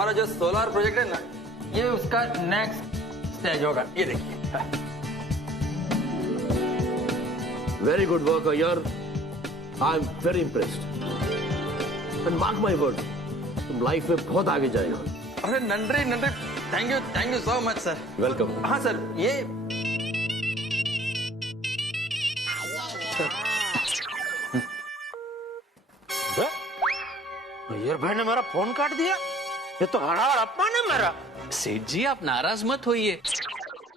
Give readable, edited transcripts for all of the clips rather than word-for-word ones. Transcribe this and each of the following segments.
हमारा जो solar project है ना, ये उसका नेक्स्ट स्टेज होगा। ये देखिए। Very good work Iyer, I am very impressed and mark my word, तुम लाइफ में बहुत आगे जाएगा। अरे नंदरी नंदरी, thank you so much sir. Welcome. हाँ सर, ये अय्यर भाई ने मेरा फोन काट दिया, ये तो हड़ाहड़ अपमान है मेरा। सेठ जी आप नाराज मत होइए,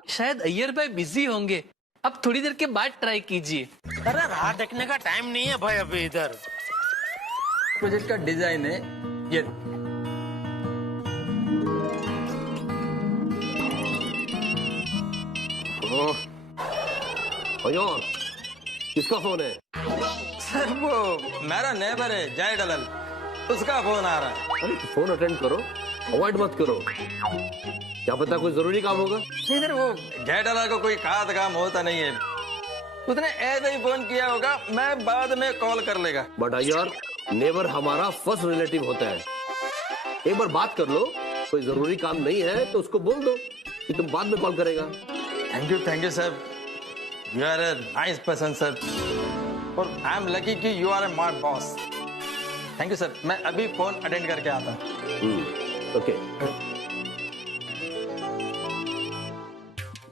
शायद अय्यर भाई बिजी होंगे, अब थोड़ी देर के बाद ट्राई कीजिए। अरे राह देखने का टाइम नहीं है भाई अभी इधर। प्रोजेक्ट का डिजाइन है ये। अय्यर, किसका फोन है? सर वो मेरा नेबर है जय दलाल, उसका फोन आ रहा है। अरे फोन अटेंड करो, अवॉइड मत करो, क्या पता कोई जरूरी काम होगा। नहीं सर, वो जय दलाल को कोई खास काम होता नहीं है, उसने ऐसे ही फोन किया होगा, मैं बाद में कॉल कर लेगा। बट अय्यर, नेबर हमारा फर्स्ट रिलेटिव होता है, एक बार बात कर लो, कोई जरूरी काम नहीं है तो उसको बोल दो कि तुम बाद में कॉल करेगा। Thank you sir, you are a nice person sir, और आई एम लकी कि you are a my boss. Thank you sir, मैं अभी फोन अटेंड करके आता हूँ। ओके।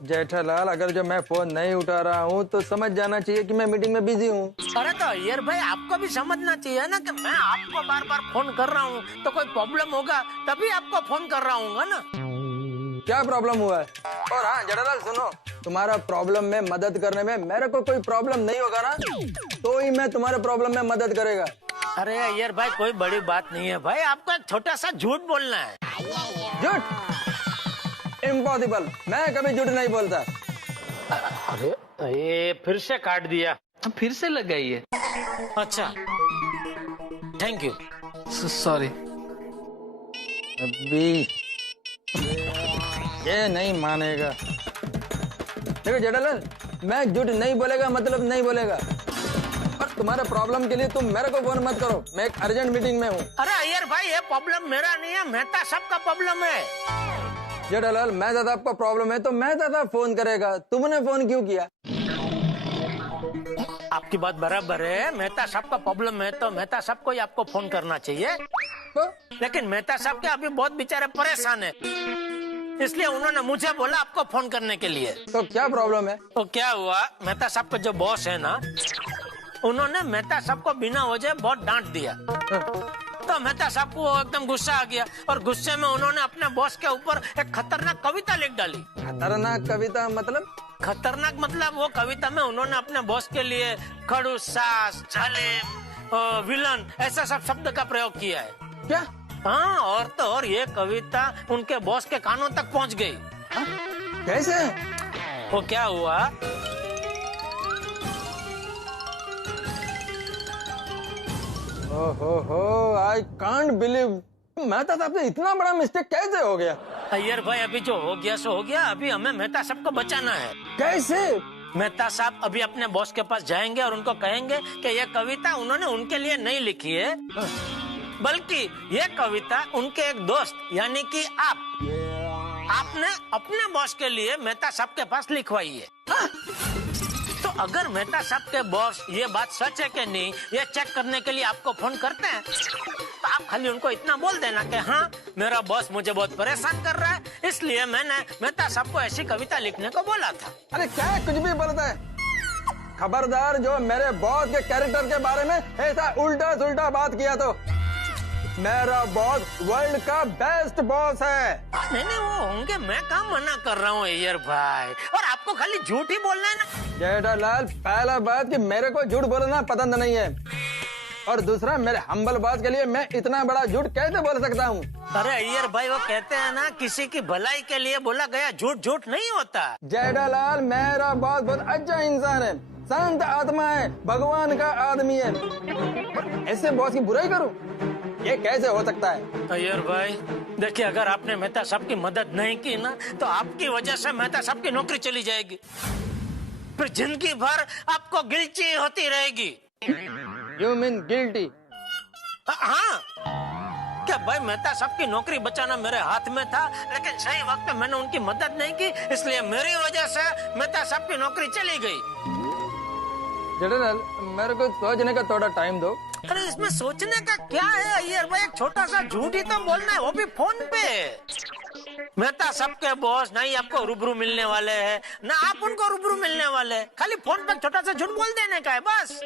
जेठालाल, अगर जो मैं फोन नहीं उठा रहा हूँ तो समझ जाना चाहिए कि मैं मीटिंग में बिजी हूँ। अरे तो अय्यर भाई आपको भी समझना चाहिए ना कि मैं आपको बार बार फोन कर रहा हूँ तो कोई प्रॉब्लम होगा तभी आपको फोन कर रहा हूँ ना। क्या प्रॉब्लम हुआ है? और हाँ जेठालाल सुनो, तुम्हारा प्रॉब्लम में मदद करने में मेरे को कोई प्रॉब्लम नहीं होगा ना, तो ही मैं तुम्हारे प्रॉब्लम में मदद करेगा। अरे अय्यर भाई कोई बड़ी बात नहीं है भाई, आपको एक छोटा सा झूठ बोलना है। झूठ? इम्पॉसिबल, मैं कभी झूठ नहीं बोलता। अरे ये फिर से काट दिया। फिर से लगाइए। अच्छा थैंक यू। सॉरी। अभी ये नहीं मानेगा। देखो जेठालाल, मैं झूठ नहीं बोलेगा मतलब नहीं बोलेगा, और तुम्हारे प्रॉब्लम के लिए तुम मेरे को फोन मत करो, मैं एक अर्जेंट मीटिंग में हूँ। अरे अय्यर भाई ये प्रॉब्लम मेरा नहीं है, मेहता सबका प्रॉब्लम है। जेठालाल, मैं ज्यादा आपका प्रॉब्लम है तो मैं ज्यादा फोन करेगा, तुमने फोन क्यों किया? आपकी बात बराबर है, मेहता साहब का प्रॉब्लम है तो मेहता साहब को ही आपको फोन करना चाहिए, तो? लेकिन मेहता साहब के अभी बहुत बेचारे परेशान है, इसलिए उन्होंने मुझे बोला आपको फोन करने के लिए। तो क्या प्रॉब्लम है? तो क्या हुआ, मेहता साहब का जो बॉस है ना, उन्होंने मेहता साहब को बिना वजह बहुत डांट दिया। तो मेहता साहब को एकदम गुस्सा आ गया और गुस्से में उन्होंने अपने बॉस के ऊपर एक खतरनाक कविता लिख डाली। खतरनाक कविता मतलब? खतरनाक मतलब वो कविता में उन्होंने अपने बॉस के लिए खड़ूस, सास, जालिम, विलन ऐसा सब शब्द का प्रयोग किया है। क्या? हाँ, और तो और ये कविता उनके बॉस के कानों तक पहुंच गई। कैसे? वो क्या हुआ, ओहो, आई कांट बिलीव, मेहता साहब से इतना बड़ा मिस्टेक कैसे हो गया? अय्यर भाई अभी जो हो गया सो हो गया, अभी हमें मेहता साहब को बचाना है। कैसे? मेहता साहब अभी अपने बॉस के पास जाएंगे और उनको कहेंगे कि ये कविता उन्होंने उनके लिए नहीं लिखी है, बल्कि ये कविता उनके एक दोस्त यानी कि आपने अपने बॉस के लिए मेहता साहब के पास लिखवाई है। तो अगर मेहता साहब के बॉस ये बात सच है कि नहीं ये चेक करने के लिए आपको फोन करते हैं, तो आप खाली उनको इतना बोल देना कि हाँ मेरा बॉस मुझे बहुत परेशान कर रहा है, इसलिए मैंने मेहता साहब को ऐसी कविता लिखने को बोला था। अरे क्या कुछ भी बोलता है? खबरदार जो मेरे बॉस के कैरेक्टर के बारे में ऐसा उल्टा सुल्टा बात किया तो मेरा बॉस वर्ल्ड का बेस्ट बॉस है। नहीं वो होंगे, मैं काम मना कर रहा हूँ अय्यर भाई, और आपको खाली झूठ ही बोलना है ना। जेठालाल, पहला बात कि मेरे को झूठ बोलना पसंद नहीं है, और दूसरा मेरे हम्बल बॉस के लिए मैं इतना बड़ा झूठ कैसे बोल सकता हूँ? अरे अय्यर भाई वो कहते हैं ना, किसी की भलाई के लिए बोला गया झूठ झूठ नहीं होता। जेठालाल, मेरा बॉस बहुत अच्छा इंसान है, शांत आत्मा है, भगवान का आदमी है, पर ऐसे बॉस की बुराई करूं, ये कैसे हो सकता है? अय्यर भाई देखिए, अगर आपने मेहता साहब की मदद नहीं की ना, तो आपकी वजह से मेहता साहब की नौकरी चली जाएगी, फिर जिंदगी भर आपको गिल्टी होती रहेगी। You mean guilty? हाँ, क्या भाई मेहता साहब की नौकरी बचाना मेरे हाथ में था, लेकिन सही वक्त पे मैंने उनकी मदद नहीं की, इसलिए मेरी वजह से मेहता साहब की नौकरी चली गई। जेठालाल, मेरे को सोचने का थोड़ा टाइम दो। अरे इसमें सोचने का क्या है अय्यर भाई, एक छोटा सा झूठ ही तो बोलना है, वो भी फोन पे। मेहता सबके बॉस नहीं आपको रूबरू मिलने वाले हैं, ना आप उनको रूबरू मिलने वाले हैं, खाली फोन पे छोटा सा झूठ बोल देने का है बस।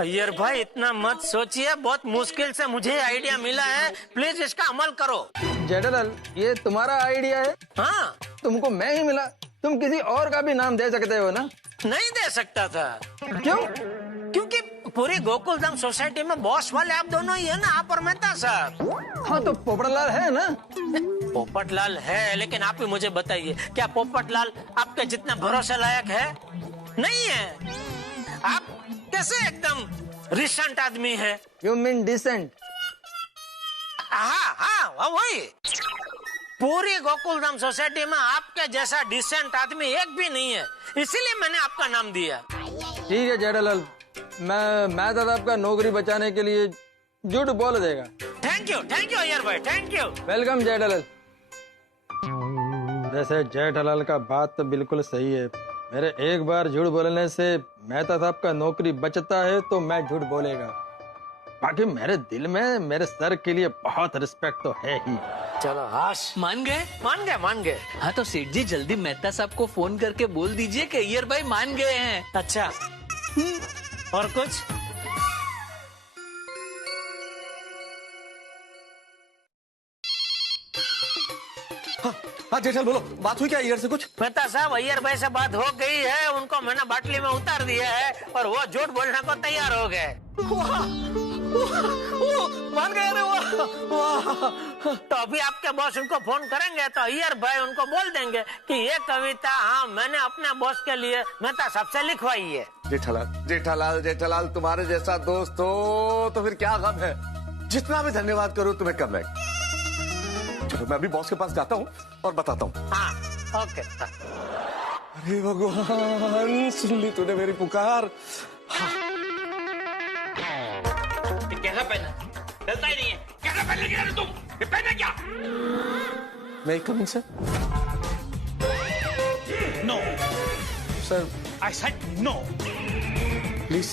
अय्यर भाई इतना मत सोचिए, बहुत मुश्किल से मुझे आइडिया मिला है, प्लीज इसका अमल करो। जेठालाल, ये तुम्हारा आइडिया है? हाँ, तुमको मैं ही मिला, तुम किसी और का भी नाम दे सकते हो ना? नहीं दे सकता था। क्यों? क्योंकि पूरी गोकुलधाम सोसाइटी में बॉस वाले आप दोनों ही है ना, आप और मेहता साहब। हाँ तो पोपटलाल है ना? पोपटलाल है, लेकिन आप ही मुझे बताइए, क्या पोपटलाल आपके जितना भरोसे लायक है? नहीं है। आप कैसे एकदम रिसेंट आदमी है? You mean decent? हाँ वही। पूरी गोकुलधाम सोसाइटी में आपके जैसा डिसेंट आदमी एक भी नहीं है, इसीलिए मैंने आपका नाम दिया। ठीक है जेठालाल, मैं तो आपका नौकरी बचाने के लिए झूठ बोल देगा। थैंक यू अय्यर भाई, थैंक यू। वेलकम जेठालाल। वैसे जेठालाल का बात तो बिल्कुल सही है, मेरे एक बार झूठ बोलने से मेहता साहब का नौकरी बचता है तो मैं झूठ बोलेगा। बाकी मेरे दिल में मेरे सर के लिए बहुत रिस्पेक्ट तो है ही। चलो हाश, मान गए। हाँ तो सेठ जी जल्दी मेहता साहब को फोन करके बोल दीजिए कि अय्यर भाई मान गए हैं। अच्छा, और कुछ? हाँ जेठालाल बोलो, बात हुई क्या अय्यर से कुछ? मेहता साहब अय्यर भाई से बात हो गई है, उनको मैंने बाटली में उतार दिया है और वो झूठ बोलने को तैयार हो गए। मान गए रे वाह। तो अभी आपके बॉस उनको फोन करेंगे तो अय्यर भाई उनको बोल देंगे कि ये कविता हाँ मैंने अपने बॉस के लिए मेहता साहब से लिखवाई है। जेठालाल तुम्हारे जैसा दोस्त हो तो फिर क्या गम है, जितना भी धन्यवाद करो तुम्हें कम है। चलो मैं अभी बॉस के पास जाता हूँ और बताता हूँ। हाँ ओके। अरे भगवान, सुन ली तूने मेरी पुकार। कैसा पहना? चलता ही नहीं है। कैसा पहन लिया तुम? ये पहना क्या? मैं coming sir? No. Sir I said no. Please.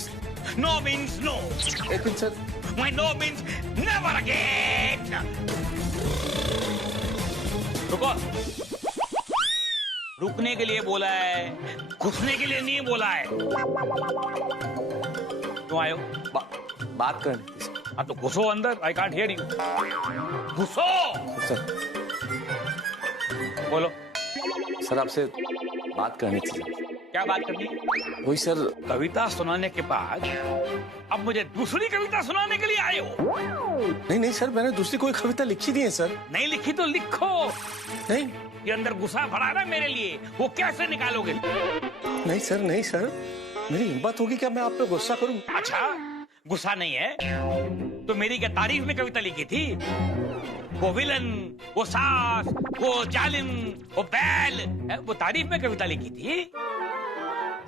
No means no. एक minute sir. My no means never again. रुको। रुकने के लिए बोला है, घुसने के लिए नहीं बोला है। क्यों आए हो? बात करनी थी सर। हाँ तो घुसो अंदर, आई कांट हियर यू। घुसो। सर बोलो। सर आपसे बात करनी थी। क्या बात करनी है? वही सर, कविता सुनाने के बाद अब मुझे दूसरी कविता सुनाने के लिए आए हो? नहीं सर, मैंने दूसरी कोई कविता लिखी नहीं है सर। नहीं लिखी तो लिखो। नहीं, ये अंदर गुस्सा भरा ना मेरे लिए, वो कैसे निकालोगे? नहीं सर, मेरी हिम्मत होगी क्या मैं आप पे गुस्सा करूं? अच्छा, गुस्सा नहीं है तो मेरी क्या तारीफ में कविता लिखी थी? वो विलन, वो सास, वो जालिम, वो बैल, वो तारीफ में कविता लिखी थी?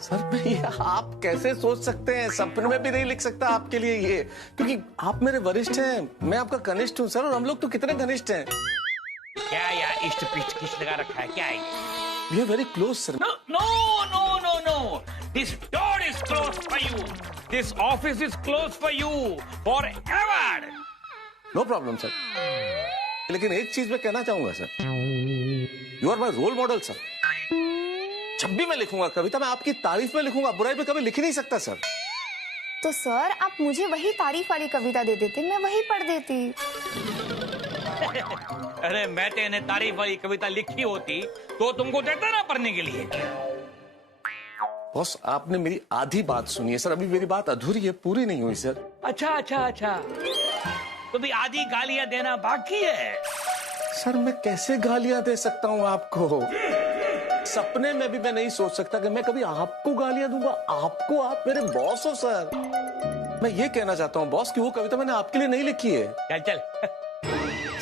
सर मैं ये आप कैसे सोच सकते हैं, सपने में भी नहीं लिख सकता आपके लिए ये, क्योंकि आप मेरे वरिष्ठ हैं, मैं आपका कनिष्ठ हूँ सर, और हम लोग तो कितने घनिष्ठ हैं। क्या यार इष्ट पिष्ट किस लगा रखा है, क्या है? We are very close, sir. No. This door is closed for you. This office is closed for you forever. No problem, sir. लेकिन एक चीज मैं कहना चाहूंगा sir, You are my role model, sir. जब भी मैं लिखूंगा कविता मैं आपकी तारीफ में लिखूंगा, बुराई में कभी लिख ही नहीं सकता सर। तो सर आप मुझे वही तारीफ वाली कविता दे देते, मैं वही पढ़ देती। अरे मैं तेने तारीफ वाली कविता लिखी होती तो तुमको देता ना पढ़ने के लिए। बॉस आपने मेरी आधी बात सुनी है सर, अभी मेरी बात अधूरी है, पूरी नहीं हुई सर। अच्छा तो भी आधी गालियां देना बाकी है। सर मैं कैसे गालियां दे सकता हूँ आपको, सपने में भी मैं नहीं सोच सकता कि मैं कभी आपको गालियां दूंगा। आपको, आप मेरे बॉस हो सर। मैं ये कहना चाहता हूँ बॉस कि वो कविता मैंने आपके लिए नहीं लिखी है। चल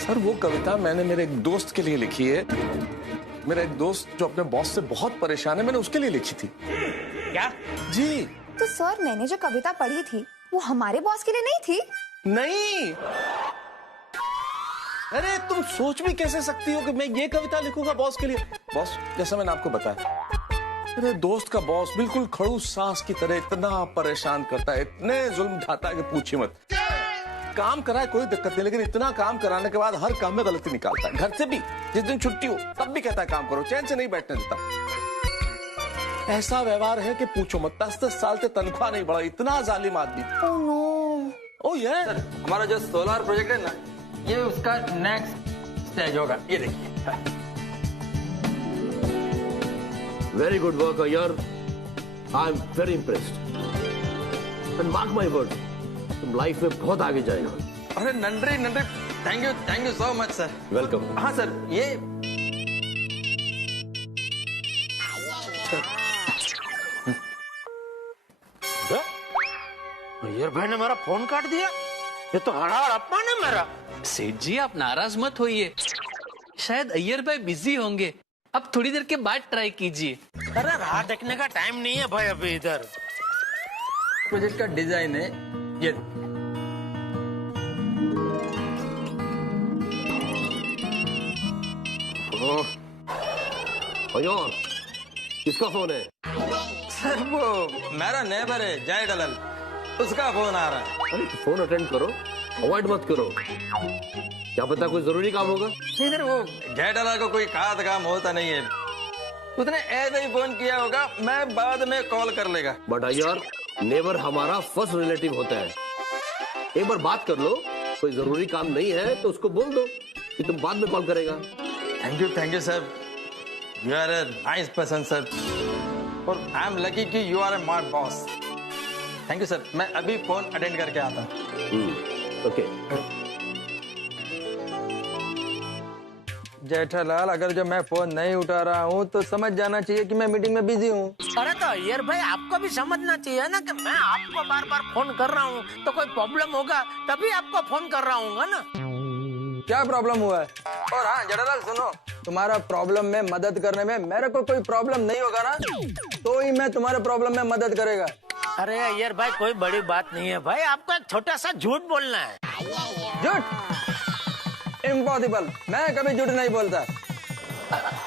सर वो कविता मैंने मेरे एक दोस्त के लिए लिखी है, मेरा एक दोस्त जो अपने बॉस से बहुत परेशान है, मैंने उसके लिए लिखी थी। क्या? जी। तो सर मैंने जो कविता पढ़ी थी वो हमारे बॉस के लिए नहीं थी? नहीं, अरे तुम सोच भी कैसे सकती हो कि मैं ये कविता लिखूंगा बॉस के लिए? बॉस, जैसा मैंने आपको बताया, मेरे दोस्त का बॉस बिल्कुल खड़ूस सांस की तरह इतना परेशान करता है, इतने जुल्म ढाता है कि पूछिए मत। काम कराए कोई दिक्कत नहीं, लेकिन इतना काम कराने के बाद हर काम में गलती निकालता है। घर से भी जिस दिन छुट्टी हो तब भी कहता है काम करो, चैन से नहीं बैठने देता। ऐसा व्यवहार है कि पूछो मत। 10-10 साल से तनख्वाह नहीं बढ़ा, इतना जालिम आदमी। Oh no. ओह ये सर, हमारा जो सोलर प्रोजेक्ट है ना, ये उसका नेक्स्ट स्टेज होगा। ये देखिए। Very good work Iyer, I am very impressed and mark my word, तुम लाइफ में बहुत आगे जाएगा। अरे नंदरी नंदरी, thank you so much sir. Welcome. हाँ सर, ये अय्यर भाई ने मेरा फोन काट दिया। ये तो हड़ाहड़ अपमान है मेरा। सेठ जी आप नाराज मत होइए, शायद अय्यर भाई बिजी होंगे, अब थोड़ी देर के बाद ट्राई कीजिए। अरे राह देखने का टाइम नहीं है भाई अभी इधर। प्रोजेक्ट का डिजाइन है ये। अय्यर, किसका फोन है? सर वो मेरा नेबर है जय दलाल, उसका फोन आ रहा है। अरे फोन अटेंड करो, अवॉइड मत करो, क्या पता कोई जरूरी काम होगा। नहीं सर, वो जय दलाल को कोई खास काम होता नहीं है, उसने ऐसे ही फोन किया होगा, मैं बाद में कॉल कर लेगा। बट अय्यर, नेबर हमारा फर्स्ट रिलेटिव होता है, एक बार बात कर लो, कोई जरूरी काम नहीं है तो उसको बोल दो कि तुम बाद में कॉल करेगा। Thank you sir, you are a nice person sir, और आई एम लकी कि you are a my boss. Thank you sir, मैं अभी फोन अटेंड करके आता हूँ। ओके। जेठालाल, अगर जो मैं फोन नहीं उठा रहा हूँ तो समझ जाना चाहिए कि मैं मीटिंग में बिजी हूँ। अरे तो अय्यर भाई आपको भी समझना चाहिए ना कि मैं आपको बार बार फोन कर रहा हूँ तो कोई प्रॉब्लम होगा तभी आपको फोन कर रहा हूँ ना। क्या प्रॉब्लम हुआ है? और हाँ जेठालाल सुनो, तुम्हारा प्रॉब्लम में मदद करने में मेरे को कोई प्रॉब्लम नहीं होगा ना, तो ही मैं तुम्हारे प्रॉब्लम में मदद करेगा। अरे अय्यर भाई कोई बड़ी बात नहीं है भाई, आपको एक छोटा सा झूठ बोलना है। झूठ? इम्पॉसिबल, मैं कभी झूठ नहीं बोलता।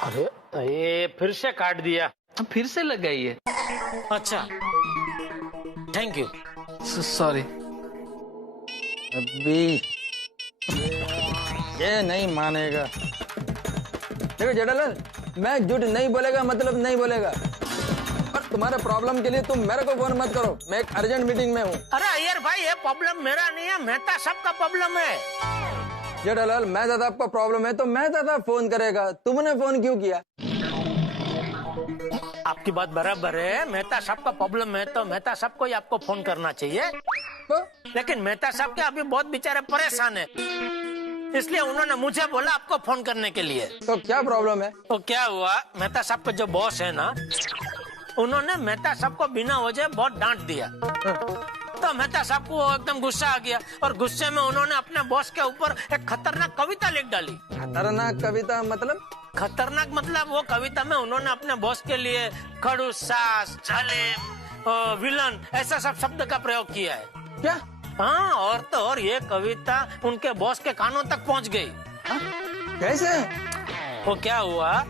अरे ये फिर से काट दिया। फिर से लगाइए। अच्छा थैंक यू। सॉरी। अभी ये नहीं मानेगा। देखो जेठालाल, मैं झूठ नहीं बोलेगा मतलब नहीं बोलेगा, और तुम्हारे प्रॉब्लम के लिए तुम मेरे को फोन मत करो, मैं एक अर्जेंट मीटिंग में हूँ। अरे अय्यर भाई ये प्रॉब्लम मेरा नहीं है, मेहता सबका प्रॉब्लम है। जेठालाल, मेहता साहब का प्रॉब्लम है तो मेहता साहब फोन करेगा, तुमने फोन क्यों किया? आपकी बात बराबर है, मेहता साहब का प्रॉब्लम है तो मेहता साहब को ही आपको फोन करना चाहिए, तो? लेकिन मेहता साहब के अभी बहुत बेचारे परेशान है, इसलिए उन्होंने मुझे बोला आपको फोन करने के लिए। तो क्या प्रॉब्लम है? तो क्या हुआ, मेहता साहब के जो बॉस है ना, उन्होंने मेहता साहब को बिना वजह बहुत डांट दिया, तो मेहता साहब को एकदम गुस्सा आ गया और गुस्से में उन्होंने अपने बॉस के ऊपर एक खतरनाक कविता लिख डाली। खतरनाक कविता मतलब? खतरनाक मतलब वो कविता में उन्होंने अपने बॉस के लिए खड़ूस, सास, जालिम, विलन ऐसा सब शब्द का प्रयोग किया है। क्या? हाँ, और तो और ये कविता उनके बॉस के कानों तक पहुंच गई। कैसे? वो क्या हुआ,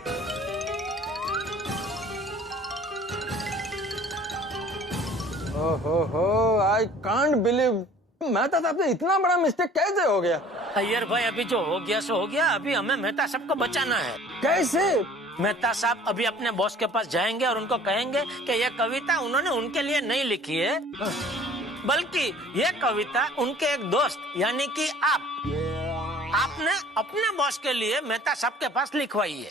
ओहो, आई कांट बिलीव, मेहता साहब से इतना बड़ा मिस्टेक कैसे हो गया? अय्यर भाई अभी जो हो गया सो हो गया, अभी हमें मेहता साहब को बचाना है। कैसे? मेहता साहब अभी अपने बॉस के पास जाएंगे और उनको कहेंगे कि ये कविता उन्होंने उनके लिए नहीं लिखी है, बल्कि ये कविता उनके एक दोस्त यानी कि आपने अपने बॉस के लिए मेहता साहब के पास लिखवाई है।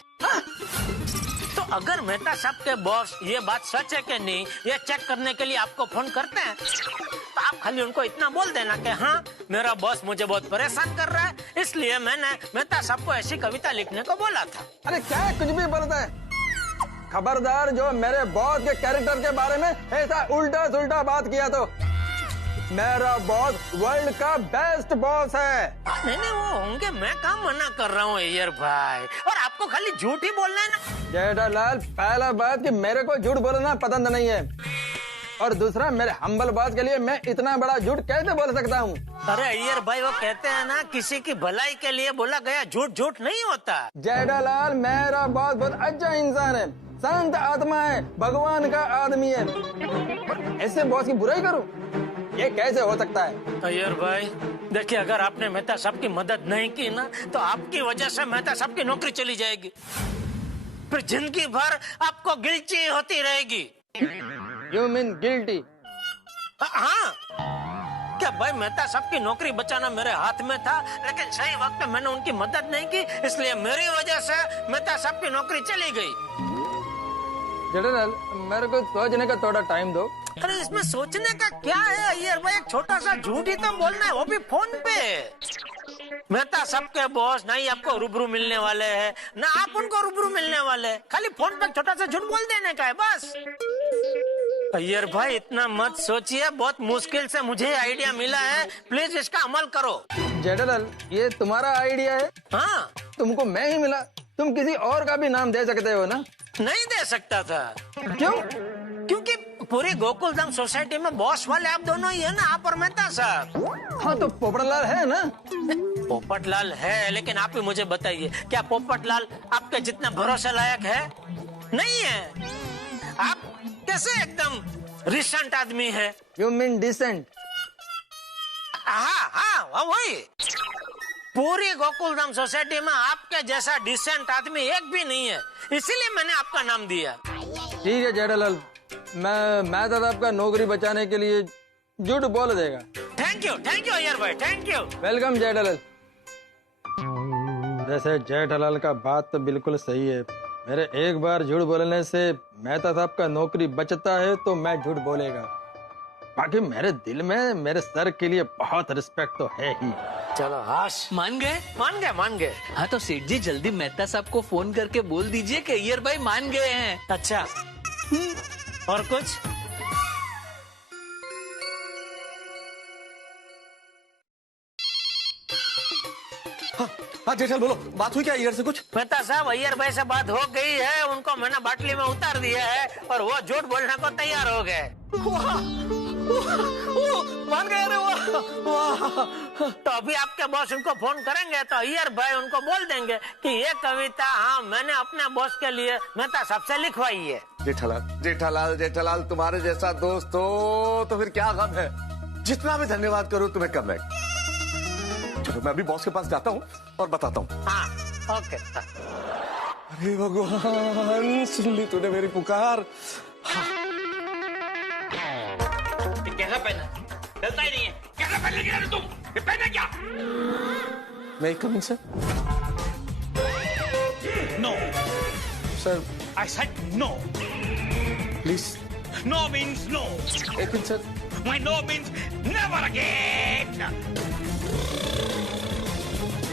तो अगर मेहता साहब के बॉस ये बात सच है कि नहीं ये चेक करने के लिए आपको फोन करते हैं, तो आप खाली उनको इतना बोल देना कि हाँ मेरा बॉस मुझे बहुत परेशान कर रहा है, इसलिए मैंने मेहता साहब को ऐसी कविता लिखने को बोला था। अरे क्या कुछ भी बोलता है? खबरदार जो मेरे बॉस के कैरेक्टर के बारे में ऐसा उल्टा सुल्टा बात किया तो मेरा बॉस वर्ल्ड का बेस्ट बॉस है। नहीं वो होंगे, मैं कहाँ मना कर रहा हूँ अय्यर भाई, और आपको खाली झूठ ही बोलना है ना। जेठालाल, पहला बात कि मेरे को झूठ बोलना पसंद नहीं है, और दूसरा मेरे हम्बल बॉस के लिए मैं इतना बड़ा झूठ कैसे बोल सकता हूँ? अरे अय्यर भाई, वो कहते हैं ना, किसी की भलाई के लिए बोला गया झूठ झूठ नहीं होता। जेठालाल, मेरा बॉस बहुत अच्छा इंसान है, संत आत्मा है, भगवान का आदमी है, और ऐसे बॉस की बुराई करूं? ये कैसे हो सकता है? अय्यर भाई देखिए, अगर आपने मेहता साहब की मदद नहीं की ना, तो आपकी वजह से मेहता साहब की नौकरी चली जाएगी, फिर जिंदगी भर आपको गिल्टी होती रहेगी। You mean guilty? हाँ, क्या भाई मेहता साहब की नौकरी बचाना मेरे हाथ में था, लेकिन सही वक्त में मैंने उनकी मदद नहीं की, इसलिए मेरी वजह से मेहता साहब की नौकरी चली गई। जेठालाल, मेरे को सोचने का थोड़ा टाइम दो। अरे इसमें सोचने का क्या है अय्यर भाई, एक छोटा सा झूठ ही तो बोलना है, वो भी फोन पे। मेहता सबके बॉस ना ही आपको रूबरू मिलने वाले हैं, ना आप उनको रूबरू मिलने वाले हैं, खाली फोन पे छोटा सा झूठ बोल देने का है बस। अय्यर भाई इतना मत सोचिए, बहुत मुश्किल से मुझे आइडिया मिला है, प्लीज इसका अमल करो। जेठालाल, ये तुम्हारा आइडिया है? हाँ, तुमको मैं ही मिला, तुम किसी और का भी नाम दे सकते हो ना? नहीं दे सकता था। क्यों? क्योंकि पूरी गोकुलधाम सोसाइटी में बॉस वाले आप दोनों ही है ना, आप और मेहता साहब। हाँ, तो पोपटलाल है ना? पोपटलाल है, लेकिन आप ही मुझे बताइए, क्या पोपटलाल आपके जितना भरोसे लायक है? नहीं है। आप कैसे एकदम रिसेंट आदमी है? You mean decent? हाँ, वही। पूरी गोकुलधाम सोसाइटी में आपके जैसा डिसेंट आदमी एक भी नहीं है, इसीलिए मैंने आपका नाम दिया। ठीक है जेठालाल, मैं तो आपका नौकरी बचाने के लिए झूठ बोल देगा। थैंक यू अय्यर भाई, थैंक यू। वेलकम जेठालाल। वैसे जेठालाल का बात तो बिल्कुल सही है, मेरे एक बार झूठ बोलने से मेहता साहब का नौकरी बचता है तो मैं झूठ बोलेगा। बाकी मेरे दिल में मेरे सर के लिए बहुत रिस्पेक्ट तो है ही। चलो हाश, मान गए? मान गए। हाँ तो सेठ जी जल्दी मेहता साहब को फोन करके बोल दीजिए कि अय्यर भाई मान गए हैं। अच्छा, और कुछ? हाँ जेठालाल बोलो, बात हुई क्या अय्यर से कुछ? मेहता साहब, अय्यर भाई से बात हो गई है, उनको मैंने बाटली में उतार दिया है और वो झूठ बोलने को तैयार हो गए। मान गए? अरे वाह। तो अभी आपके बॉस उनको फोन करेंगे तो अय्यर भाई उनको बोल देंगे कि ये कविता हाँ मैंने अपने बॉस के लिए मेहता साहब से लिखवाई है। जेठालाल तुम्हारे जैसा दोस्त हो तो फिर क्या गम है, जितना भी धन्यवाद करूं तुम्हें कम है। चलो मैं अभी बॉस के पास जाता हूँ और बताता हूँ। हाँ, ओके। अरे भगवान, सुन ली तूने मेरी पुकार। कैसा पहना? चलता ही नहीं है। कैसा पहन लेके तुम? ये पहना क्या? मैं come in sir? No sir, I said no. Please. No means no. एक minute sir. My no means never again.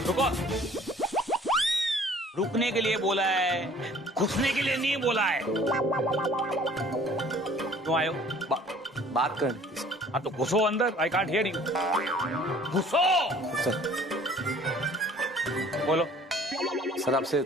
रुको, रुकने के लिए बोला है, घुसने के लिए नहीं बोला है। तुम आयो बात करनी। हाँ तो घुसो अंदर, आई कांट हियर यू। घुसो सर, बोलो। सर आपसे